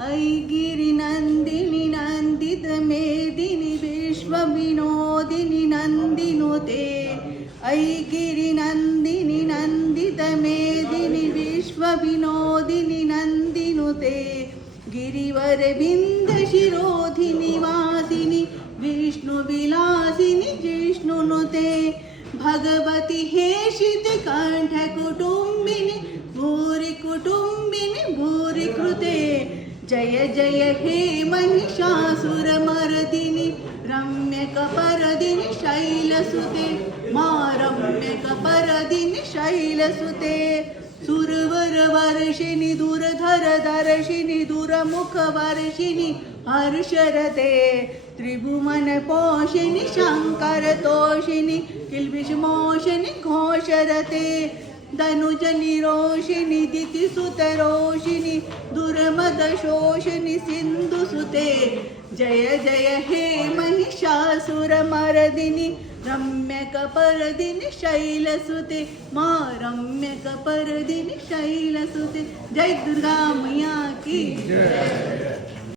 ऐगिरिनन्दिनि नन्दित मेदिनि विश्वविनोदिनि नन्दिनुते ऐगिरिनन्दिनि नन्दित मेदिनि विश्वविनोदिनि नन्दिनुते गिरिवरविन्दशिरोधिनि वासिनि विष्णुविलासिनि जिष्णुनुते भगवति हेशितकण्ठकुटुम्बिनि भूरि कुटुम्बिनि भूरि कृते जय जय हे महिषासुरमर्दिनि रम्यकपर्दिनि शैलसुते मा रम्यकपर्दिनि शैलसुते सुरवरवर्षिणि दुरधरदर्शिनि दुरमुखवर्षिणि हर्षरते त्रिभुवनपोषिणि शङ्करतोषिणि किल्बिषमोषिणि घोषरते धनुजनिरोषिणि दितिसुतरोषिणि दुर्मदशोषिणि सिन्धुसुते जय जय हे महिषासुरमर्दिनि रम्यकपर्दिनि शैलसुते मा रम्यकपर्दिनि शैलसुते जय दुर्गा मैया की जय।